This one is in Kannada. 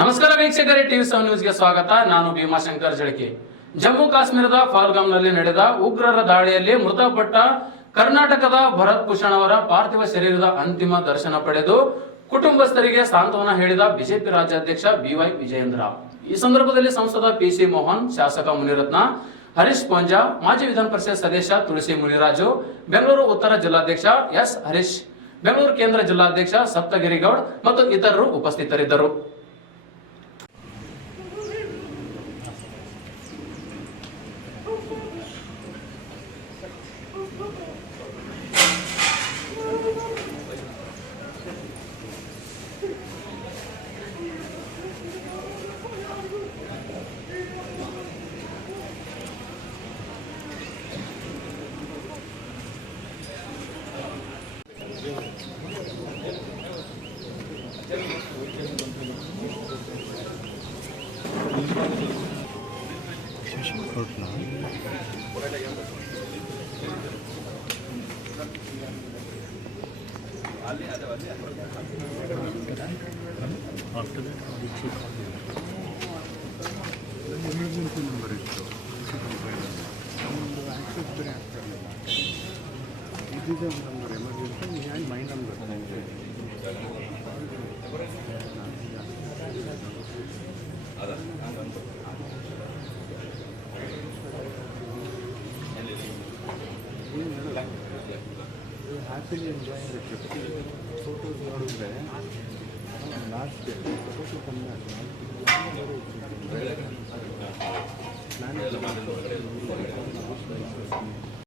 ನಮಸ್ಕಾರ ವೀಕ್ಷಕರೇ, ಟಿವಿ ಸೆವೆನ್ ನ್ಯೂಸ್ಗೆ ಸ್ವಾಗತ. ನಾನು ಭೀಮಾಶಂಕರ್ ಜಳಕಿ. ಜಮ್ಮು ಕಾಶ್ಮೀರದ ಫಾಲ್ಗಾಮ್ನಲ್ಲಿ ನಡೆದ ಉಗ್ರರ ದಾಳಿಯಲ್ಲಿ ಮೃತಪಟ್ಟ ಕರ್ನಾಟಕದ ಭರತ್ ಭೂಷಣ್ ಅವರ ಪಾರ್ಥಿವ ಶರೀರದ ಅಂತಿಮ ದರ್ಶನ ಪಡೆದು ಕುಟುಂಬಸ್ಥರಿಗೆ ಸಾಂತ್ವನ ಹೇಳಿದ ಬಿಜೆಪಿ ರಾಜ್ಯಾಧ್ಯಕ್ಷ ಬಿವೈ ವಿಜಯೇಂದ್ರ. ಈ ಸಂದರ್ಭದಲ್ಲಿ ಸಂಸದ ಪಿಸಿ ಮೋಹನ್, ಶಾಸಕ ಮುನಿರತ್ನ, ಹರೀಶ್ ಪೊಂಜಾ, ಮಾಜಿ ವಿಧಾನ ಪರಿಷತ್ ಸದಸ್ಯ ತುಳಸಿ ಮುನಿರಾಜು, ಬೆಂಗಳೂರು ಉತ್ತರ ಜಿಲ್ಲಾಧ್ಯಕ್ಷ ಎಸ್ ಹರೀಶ್, ಬೆಂಗಳೂರು ಕೇಂದ್ರ ಜಿಲ್ಲಾಧ್ಯಕ್ಷ ಸಪ್ತಗಿರಿಗೌಡ್ ಮತ್ತು ಇತರರು ಉಪಸ್ಥಿತರಿದ್ದರು. ಎಮರ್ಜೆನ್ಸಿ ನಂಬರ್ ಇತ್ತು ಒಂದು ಆಕ್ಸೆಸ್ ಬೇರೆ ಆಗ್ತಾಯಿಲ್ಲ ಇದಿದೆ ಒಂದು number emergency and my number happily enjoy the trip photos ನೋಡಿದ್ರೆ ಲಾಸ್ಟ್ ಡೇ ಫೋಟೋಸ್ ಕಮ್ಮಿ ಆಗ್ತದೆ ನಾನು